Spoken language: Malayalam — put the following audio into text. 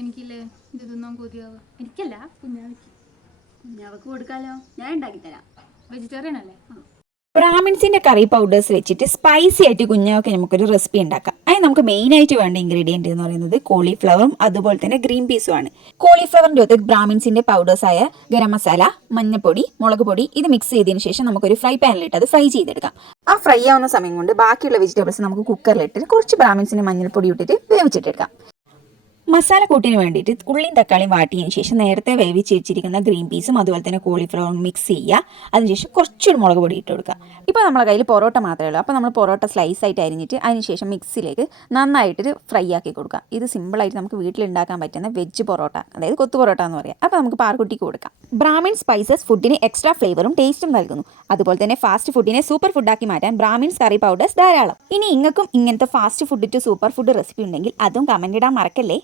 എനിക്കില്ലേ ഇത് തിന്നാൻ കൊതിയാവുക. എനിക്കല്ല, കുഞ്ഞാവക്ക് കൊടുക്കാലോ, ഞാൻ ഉണ്ടാക്കി തരാം. വെജിറ്റേറിയൻ അല്ലേ? ബ്രാഹ്മിൻസിന്റെ കറി പൗഡേഴ്സ് വെച്ചിട്ട് സ്പൈസി ആയിട്ട് കുഞ്ഞാവൊക്കെ നമുക്കൊരു റെസിപ്പി ഉണ്ടാക്കാം. അതിന് നമുക്ക് മെയിൻ ആയിട്ട് വേണ്ട ഇൻഗ്രീഡിയൻറ്റ് എന്ന് പറയുന്നത് കോളിഫ്ലവറും അതുപോലെ തന്നെ ഗ്രീൻ പീസും ആണ്. കോളിഫ്ലവറിൻ്റെ അകത്ത് ബ്രാഹ്മിൻസിന്റെ പൗഡേഴ്സ് ആയ ഗരം മസാല, മഞ്ഞപ്പൊടി, മുളക് പൊടി ഇത് മിക്സ് ചെയ്തതിന് ശേഷം നമുക്കൊരു ഫ്രൈ പാനിലിട്ട് അത് ഫ്രൈ ചെയ്തെടുക്കാം. ആ ഫ്രൈ ആവുന്ന സമയം കൊണ്ട് ബാക്കിയുള്ള വെജിറ്റബിൾസ് നമുക്ക് കുക്കറിലിട്ട് കുറച്ച് ബ്രാഹ്മിൻസിന്റെ മഞ്ഞൾപ്പൊടി ഇട്ടിട്ട് വേവിച്ചിട്ടെടുക്കാം. മസാല കൂട്ടിന് വേണ്ടിയിട്ട് ഉള്ളിയും തക്കാളിയും വാട്ടിയതിന് ശേഷം നേരത്തെ വേവിച്ച് വെച്ചിരിക്കുന്ന ഗ്രീൻ പീസും അതുപോലെ തന്നെ കോളിഫ്ലവറും മിക്സ് ചെയ്യുക. അതിനുശേഷം കുറച്ചൊരു മുളക് പൊടി ഇട്ട് കൊടുക്കുക. ഇപ്പോൾ നമ്മളെ കയ്യിൽ പൊറോട്ട മാത്രമേ ഉള്ളൂ. അപ്പോൾ നമ്മൾ പൊറോട്ട സ്ലൈസ് ആയിട്ട് അരിഞ്ഞിട്ട് അതിനുശേഷം മിക്സിയിലേക്ക് നന്നായിട്ട് ഫ്രൈ ആക്കി കൊടുക്കുക. ഇത് സിമ്പിളായിട്ട് നമുക്ക് വീട്ടിലുണ്ടാക്കാൻ പറ്റുന്ന വെജ് പൊറോട്ട, അതായത് കൊത്തു പൊറോട്ട എന്ന് പറയാം. അപ്പോൾ നമുക്ക് പാർക്കുട്ടിക്ക് കൊടുക്കാം. ബ്രാഹ്മിൻ സ്പൈസസ് ഫുഡിന് എക്സ്ട്രാ ഫ്ലേവറും ടേസ്റ്റും നൽകുന്നു. അതുപോലെ തന്നെ ഫാസ്റ്റ് ഫുഡിനെ സൂപ്പർ ഫുഡാക്കി മാറ്റാൻ ബ്രാഹ്മിൻസ് കറി പൗഡേഴ്സ് ധാരാളം. ഇനി ഇങ്ങൾക്കും ഇങ്ങനത്തെ fast food to super food recipe ഉണ്ടെങ്കിൽ അതും കമന്റ് ഇടാൻ മറക്കല്ലേ.